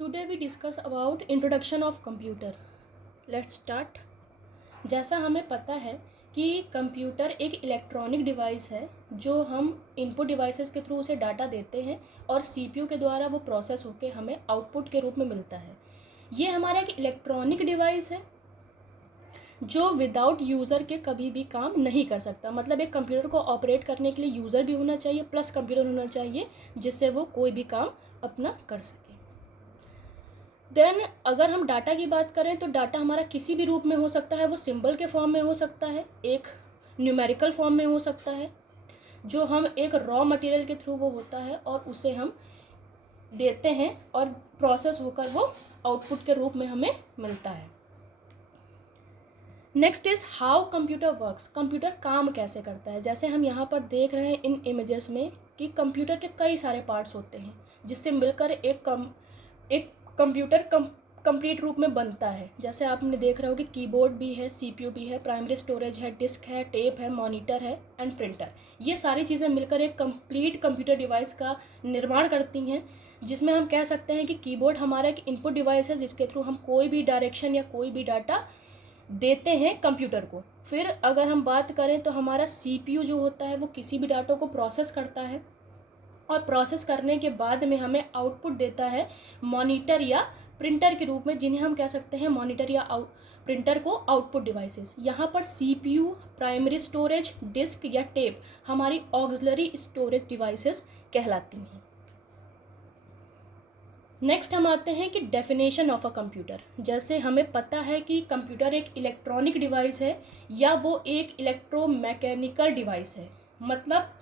Today we discuss about introduction of computer. Let's start. जैसा हमें पता है कि कंप्यूटर एक इलेक्ट्रॉनिक डिवाइस है जो हम इनपुट डिवाइसेस के थ्रू उसे डाटा देते हैं और सीपीयू के द्वारा वो प्रोसेस होकर हमें आउटपुट के रूप में मिलता है। ये हमारा एक इलेक्ट्रॉनिक डिवाइस है जो विदाउट यूज़र के कभी भी काम नहीं कर सकता। मतलब एक कंप्यूटर को ऑपरेट करने के लिए यूज़र भी होना चाहिए प्लस कंप्यूटर होना चाहिए जिससे वो कोई भी काम अपना कर सके। देन अगर हम डाटा की बात करें तो डाटा हमारा किसी भी रूप में हो सकता है। वो सिंबल के फॉर्म में हो सकता है, एक न्यूमेरिकल फॉर्म में हो सकता है, जो हम एक रॉ मटेरियल के थ्रू वो होता है और उसे हम देते हैं और प्रोसेस होकर वो आउटपुट के रूप में हमें मिलता है। Next is how computer works. Computer काम कैसे करता है। जैसे हम यहाँ पर देख रहे हैं इन इमेजेस में कि कंप्यूटर के कई सारे पार्ट्स होते हैं जिससे मिलकर एक कंप्यूटर कंप्लीट रूप में बनता है। जैसे आपने देख रहे हो कि कीबोर्ड भी है, सीपीयू भी है, प्राइमरी स्टोरेज है, डिस्क है, टेप है, मॉनिटर है एंड प्रिंटर। ये सारी चीज़ें मिलकर एक कंप्लीट कंप्यूटर डिवाइस का निर्माण करती हैं, जिसमें हम कह सकते हैं कि कीबोर्ड हमारा एक इनपुट डिवाइस है जिसके थ्रू हम कोई भी डायरेक्शन या कोई भी डाटा देते हैं कंप्यूटर को। फिर अगर हम बात करें तो हमारा सीपीयू जो होता है वो किसी भी डाटा को प्रोसेस करता है और प्रोसेस करने के बाद में हमें आउटपुट देता है मॉनिटर या प्रिंटर के रूप में, जिन्हें हम कह सकते हैं मॉनिटर या प्रिंटर को आउटपुट डिवाइसेस। यहाँ पर सीपीयू, प्राइमरी स्टोरेज, डिस्क या टेप हमारी ऑक्सिलरी स्टोरेज डिवाइसेस कहलाती हैं। नेक्स्ट हम आते हैं कि डेफिनेशन ऑफ अ कंप्यूटर। जैसे हमें पता है कि कंप्यूटर एक इलेक्ट्रॉनिक डिवाइस है या वो एक इलेक्ट्रोमैकेनिकल डिवाइस है। मतलब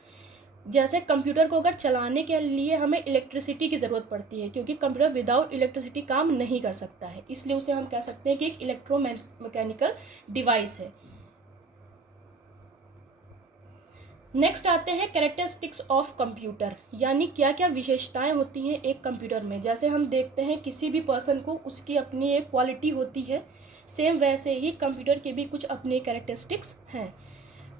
जैसे कंप्यूटर को अगर चलाने के लिए हमें इलेक्ट्रिसिटी की ज़रूरत पड़ती है, क्योंकि कंप्यूटर विदाउट इलेक्ट्रिसिटी काम नहीं कर सकता है, इसलिए उसे हम कह सकते हैं कि एक इलेक्ट्रोमैकेनिकल डिवाइस है। नेक्स्ट आते हैं कैरेक्टरिस्टिक्स ऑफ कंप्यूटर, यानी क्या क्या विशेषताएं होती हैं एक कंप्यूटर में। जैसे हम देखते हैं किसी भी पर्सन को उसकी अपनी एक क्वालिटी होती है, सेम वैसे ही कंप्यूटर की भी कुछ अपनी कैरेक्टरिस्टिक्स हैं।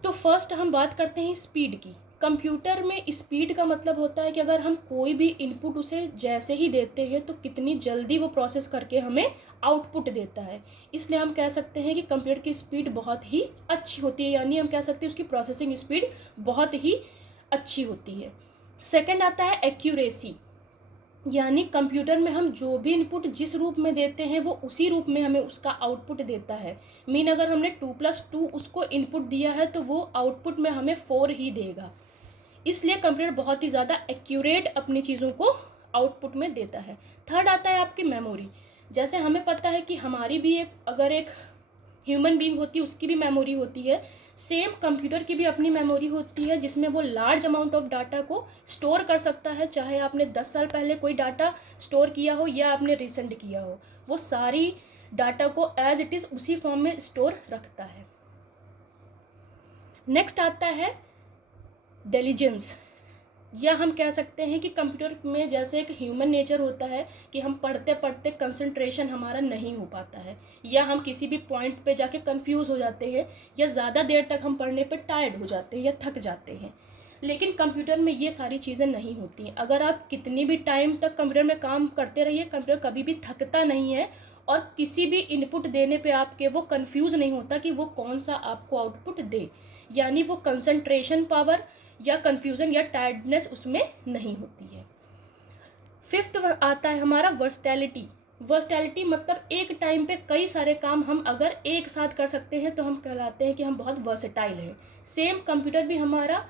तो फर्स्ट हम बात करते हैं स्पीड की। कंप्यूटर में स्पीड का मतलब होता है कि अगर हम कोई भी इनपुट उसे जैसे ही देते हैं तो कितनी जल्दी वो प्रोसेस करके हमें आउटपुट देता है। इसलिए हम कह सकते हैं कि कंप्यूटर की स्पीड बहुत ही अच्छी होती है, यानी हम कह सकते हैं उसकी प्रोसेसिंग स्पीड बहुत ही अच्छी होती है। सेकंड आता है एक्यूरेसी, यानी कंप्यूटर में हम जो भी इनपुट जिस रूप में देते हैं वो उसी रूप में हमें उसका आउटपुट देता है। मीन अगर हमने 2+2 उसको इनपुट दिया है तो वो आउटपुट में हमें 4 ही देगा। इसलिए कंप्यूटर बहुत ही ज़्यादा एक्यूरेट अपनी चीज़ों को आउटपुट में देता है। थर्ड आता है आपकी मेमोरी। जैसे हमें पता है कि हमारी भी अगर एक ह्यूमन बीइंग होती है उसकी भी मेमोरी होती है, सेम कंप्यूटर की भी अपनी मेमोरी होती है जिसमें वो लार्ज अमाउंट ऑफ डाटा को स्टोर कर सकता है। चाहे आपने 10 साल पहले कोई डाटा स्टोर किया हो या आपने रिसेंट किया हो, वो सारी डाटा को एज इट इज़ उसी फॉर्म में स्टोर रखता है। नेक्स्ट आता है डिलीजेंस, या हम कह सकते हैं कि कंप्यूटर में जैसे एक ह्यूमन नेचर होता है कि हम पढ़ते पढ़ते कंसंट्रेशन हमारा नहीं हो पाता है, या हम किसी भी पॉइंट पे जाके कंफ्यूज हो जाते हैं, या ज़्यादा देर तक हम पढ़ने पे टायर्ड हो जाते हैं या थक जाते हैं। लेकिन कंप्यूटर में ये सारी चीज़ें नहीं होती हैं। अगर आप कितनी भी टाइम तक कंप्यूटर में काम करते रहिए, कंप्यूटर कभी भी थकता नहीं है और किसी भी इनपुट देने पे आपके वो कंफ्यूज नहीं होता कि वो कौन सा आपको आउटपुट दे, यानी वो कंसंट्रेशन पावर या कन्फ्यूज़न या टायर्डनेस उसमें नहीं होती है। फिफ्थ आता है हमारा वर्सटैलिटी। वर्सटैलिटी मतलब एक टाइम पे कई सारे काम हम अगर एक साथ कर सकते हैं तो हम कहलाते हैं कि हम बहुत वर्सेटाइल हैं। सेम कंप्यूटर भी हमारा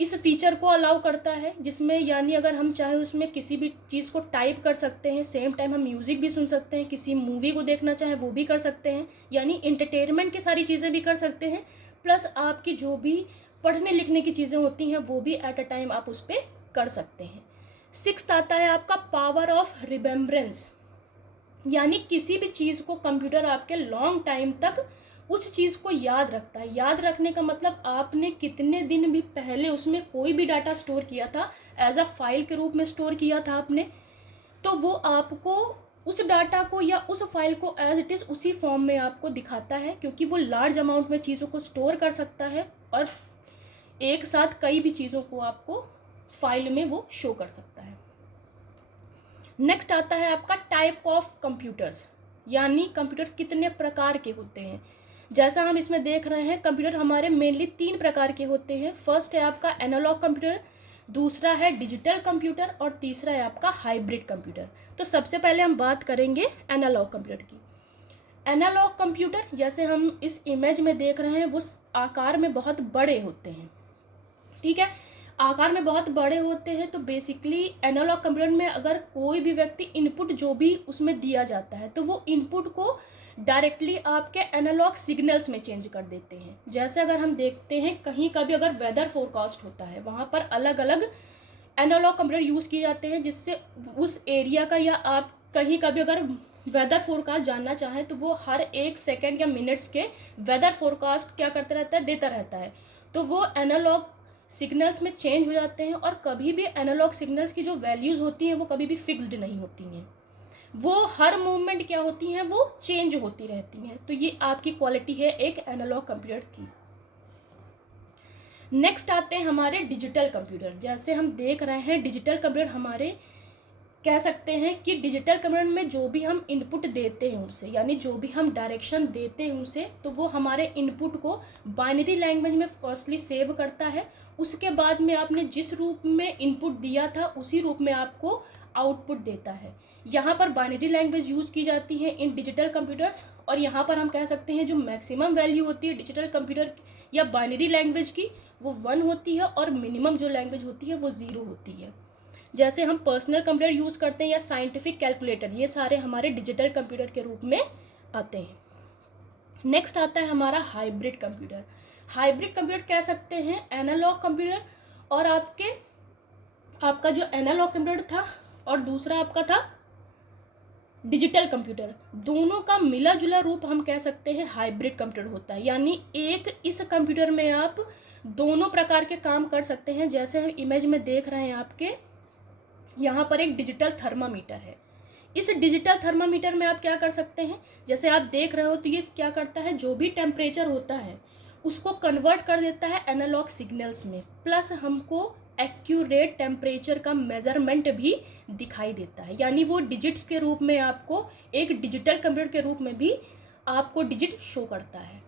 इस फीचर को अलाउ करता है, जिसमें यानी अगर हम चाहे उसमें किसी भी चीज़ को टाइप कर सकते हैं, सेम टाइम हम म्यूज़िक भी सुन सकते हैं, किसी मूवी को देखना चाहें वो भी कर सकते हैं, यानी इंटरटेनमेंट की सारी चीज़ें भी कर सकते हैं, प्लस आपकी जो भी पढ़ने लिखने की चीज़ें होती हैं वो भी एट अ टाइम आप उस पर कर सकते हैं। सिक्स्थ आता है आपका पावर ऑफ रिमेम्बरेंस, यानी किसी भी चीज़ को कंप्यूटर आपके लॉन्ग टाइम तक उस चीज़ को याद रखता है। याद रखने का मतलब आपने कितने दिन भी पहले उसमें कोई भी डाटा स्टोर किया था, एज अ फाइल के रूप में स्टोर किया था आपने, तो वो आपको उस डाटा को या उस फाइल को एज इट इज़ उसी फॉर्म में आपको दिखाता है, क्योंकि वो लार्ज अमाउंट में चीज़ों को स्टोर कर सकता है और एक साथ कई भी चीज़ों को आपको फाइल में वो शो कर सकता है। नेक्स्ट आता है आपका टाइप ऑफ कंप्यूटर्स, यानी कंप्यूटर कितने प्रकार के होते हैं। जैसा हम इसमें देख रहे हैं, कंप्यूटर हमारे मेनली 3 प्रकार के होते हैं। फर्स्ट है आपका एनालॉग कंप्यूटर, दूसरा है डिजिटल कंप्यूटर और तीसरा है आपका हाइब्रिड कंप्यूटर। तो सबसे पहले हम बात करेंगे एनालॉग कंप्यूटर की। एनालॉग कंप्यूटर जैसे हम इस इमेज में देख रहे हैं वो आकार में बहुत बड़े होते हैं, ठीक है, आकार में बहुत बड़े होते हैं। तो बेसिकली एनालॉग कंप्यूटर में अगर कोई भी व्यक्ति इनपुट जो भी उसमें दिया जाता है तो वो इनपुट को डायरेक्टली आपके एनालॉग सिग्नल्स में चेंज कर देते हैं। जैसे अगर हम देखते हैं कहीं का भी अगर वेदर फोरकास्ट होता है वहाँ पर अलग अलग एनालॉग कंप्यूटर यूज़ किए जाते हैं, जिससे उस एरिया का या आप कहीं का भी अगर वेदर फोरकास्ट जानना चाहें तो वो हर 1 सेकेंड या मिनट्स के वेदर फोरकास्ट क्या करता रहता है, देता रहता है। तो वो एनालॉग सिग्नल्स में चेंज हो जाते हैं और कभी भी एनालॉग सिग्नल्स की जो वैल्यूज़ होती हैं वो कभी भी फिक्स्ड नहीं होती हैं, वो हर मोमेंट क्या होती हैं, वो चेंज होती रहती हैं। तो ये आपकी क्वालिटी है एक एनालॉग कंप्यूटर की। नेक्स्ट आते हैं हमारे डिजिटल कंप्यूटर। जैसे हम देख रहे हैं डिजिटल कंप्यूटर हमारे कह सकते हैं कि डिजिटल कंप्यूटर में जो भी हम इनपुट देते हैं उसे, यानी जो भी हम डायरेक्शन देते हैं उसे, तो वो हमारे इनपुट को बाइनरी लैंग्वेज में फर्स्टली सेव करता है। उसके बाद में आपने जिस रूप में इनपुट दिया था उसी रूप में आपको आउटपुट देता है। यहाँ पर बाइनरी लैंग्वेज यूज़ की जाती है इन डिजिटल कंप्यूटर्स, और यहाँ पर हम कह सकते हैं जो मैक्सिमम वैल्यू होती है डिजिटल कंप्यूटर या बाइनरी लैंग्वेज की वो 1 होती है और मिनिमम जो लैंग्वेज होती है वो 0 होती है। जैसे हम पर्सनल कंप्यूटर यूज़ करते हैं या साइंटिफिक कैलकुलेटर, ये सारे हमारे डिजिटल कंप्यूटर के रूप में आते हैं। नेक्स्ट आता है हमारा हाइब्रिड कंप्यूटर। हाइब्रिड कंप्यूटर कह सकते हैं एनालॉग कंप्यूटर और आपका जो एनालॉग कंप्यूटर था और दूसरा आपका था डिजिटल कंप्यूटर, दोनों का मिला जुला रूप हम कह सकते हैं हाइब्रिड कंप्यूटर होता है। यानी एक इस कंप्यूटर में आप दोनों प्रकार के काम कर सकते हैं। जैसे हम इमेज में देख रहे हैं आपके यहाँ पर एक डिजिटल थर्मामीटर है। इस डिजिटल थर्मामीटर में आप क्या कर सकते हैं, जैसे आप देख रहे हो तो ये क्या करता है, जो भी टेम्परेचर होता है उसको कन्वर्ट कर देता है एनालॉग सिग्नल्स में, प्लस हमको एक्यूरेट टेम्परेचर का मेजरमेंट भी दिखाई देता है। यानी वो डिजिट्स के रूप में आपको एक डिजिटल कंप्यूटर के रूप में भी आपको डिजिट शो करता है।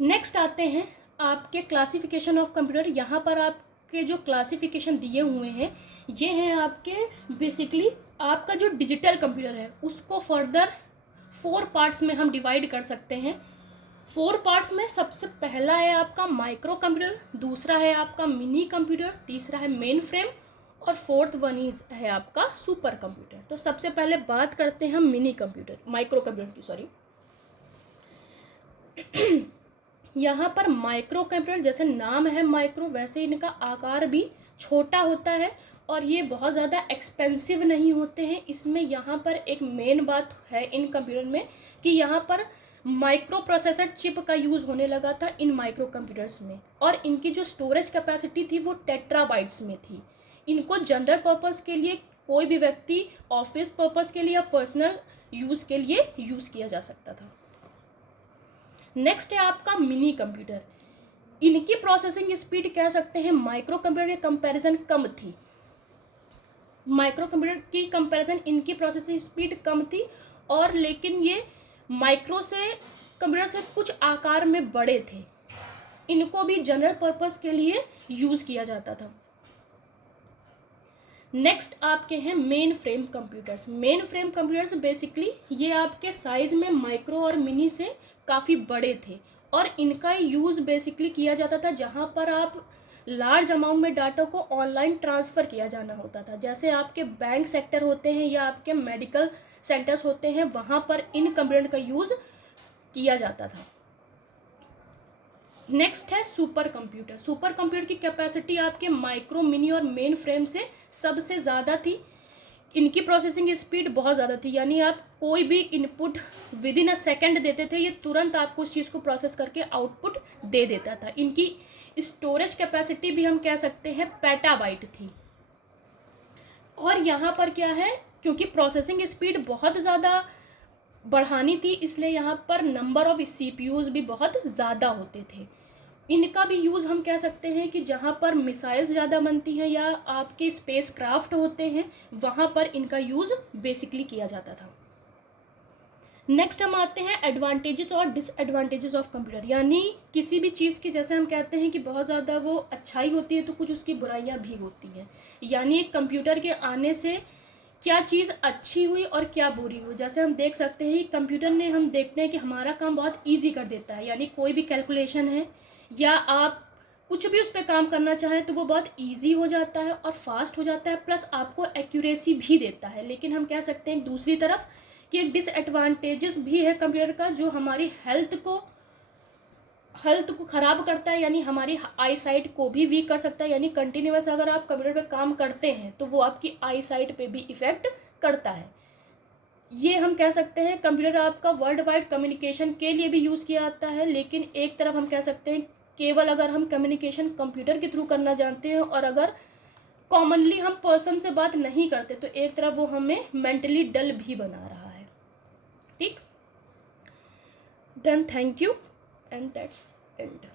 नेक्स्ट आते हैं आपके क्लासिफिकेशन ऑफ कंप्यूटर। यहाँ पर आपके जो क्लासिफिकेशन दिए हुए हैं ये हैं आपके बेसिकली आपका जो डिजिटल कंप्यूटर है उसको फर्दर 4 पार्ट्स में हम डिवाइड कर सकते हैं। 4 पार्ट्स में सबसे पहला है आपका माइक्रो कंप्यूटर, दूसरा है आपका मिनी कंप्यूटर, तीसरा है मेन फ्रेम और फोर्थ वन है आपका सुपर कंप्यूटर। तो सबसे पहले बात करते हैं हम माइक्रो कंप्यूटर की, सॉरी। यहाँ पर माइक्रो कंप्यूटर जैसे नाम है माइक्रो, वैसे इनका आकार भी छोटा होता है और ये बहुत ज़्यादा एक्सपेंसिव नहीं होते हैं। इसमें यहाँ पर एक मेन बात है इन कंप्यूटर में कि यहाँ पर माइक्रो प्रोसेसर चिप का यूज़ होने लगा था इन माइक्रो कंप्यूटर्स में, और इनकी जो स्टोरेज कैपेसिटी थी वो टेट्राबाइट्स में थी। इनको जनरल पर्पस के लिए कोई भी व्यक्ति ऑफिस पर्पस के लिए या पर्सनल यूज़ के लिए यूज़ किया जा सकता था। नेक्स्ट है आपका मिनी कंप्यूटर। इनकी प्रोसेसिंग स्पीड कह सकते हैं माइक्रो कंप्यूटर के कंपैरिजन कम थी। माइक्रो कंप्यूटर की कंपैरिजन इनकी प्रोसेसिंग स्पीड कम थी, और लेकिन ये माइक्रो से कंप्यूटर से कुछ आकार में बड़े थे। इनको भी जनरल पर्पस के लिए यूज़ किया जाता था। नेक्स्ट आपके हैं main frame computers. Main frame computers basically ये आपके साइज़ में माइक्रो और मिनी से काफ़ी बड़े थे, और इनका यूज़ बेसिकली किया जाता था जहाँ पर आप लार्ज अमाउंट में डाटा को ऑनलाइन ट्रांसफ़र किया जाना होता था। जैसे आपके बैंक सेक्टर होते हैं या आपके मेडिकल सेंटर्स होते हैं, वहाँ पर इन कंप्यूटर का यूज़ किया जाता था। नेक्स्ट है सुपर कंप्यूटर। सुपर कंप्यूटर की कैपेसिटी आपके माइक्रो, मिनी और मेन फ्रेम से सबसे ज़्यादा थी। इनकी प्रोसेसिंग स्पीड बहुत ज़्यादा थी, यानी आप कोई भी input with in a second देते थे, ये तुरंत आपको उस चीज़ को प्रोसेस करके आउटपुट दे देता था। इनकी स्टोरेज कैपेसिटी भी हम कह सकते हैं पेटाबाइट थी। और यहाँ पर क्या है, क्योंकि प्रोसेसिंग स्पीड बहुत ज़्यादा बढ़ानी थी इसलिए यहाँ पर नंबर ऑफ CPUs भी बहुत ज़्यादा होते थे। इनका भी यूज़ हम कह सकते हैं कि जहाँ पर मिसाइल्स ज़्यादा बनती हैं या आपके स्पेस क्राफ्ट होते हैं, वहाँ पर इनका यूज़ बेसिकली किया जाता था। नेक्स्ट हम आते हैं एडवांटेजेस और डिसएडवांटेजेस ऑफ कंप्यूटर, यानी किसी भी चीज़ की, जैसे हम कहते हैं कि बहुत ज़्यादा वो अच्छाई होती है तो कुछ उसकी बुराइयां भी होती हैं। यानी कंप्यूटर के आने से क्या चीज़ अच्छी हुई और क्या बुरी हुई। जैसे हम देख सकते हैं कंप्यूटर ने, हम देखते हैं कि हमारा काम बहुत ईजी कर देता है, यानी कोई भी कैलकुलेशन है या आप कुछ भी उस पर काम करना चाहें तो वो बहुत ईजी हो जाता है और फास्ट हो जाता है, प्लस आपको एक्यूरेसी भी देता है। लेकिन हम कह सकते हैं दूसरी तरफ कि एक डिसएडवांटेजेस भी है कंप्यूटर का, जो हमारी हेल्थ को ख़राब करता है, यानी हमारी आई साइट को भी वीक कर सकता है। यानी कंटिन्यूस अगर आप कंप्यूटर पे काम करते हैं तो वो आपकी आई साइट पे भी इफ़ेक्ट करता है। ये हम कह सकते हैं कंप्यूटर आपका वर्ल्ड वाइड कम्युनिकेशन के लिए भी यूज़ किया जाता है, लेकिन एक तरफ हम कह सकते हैं केवल अगर हम कम्युनिकेशन कंप्यूटर के थ्रू करना जानते हैं और अगर कॉमनली हम पर्सन से बात नहीं करते तो एक तरफ वो हमें मेंटली डल भी बना रहा है। ठीक, then thank you and that's and.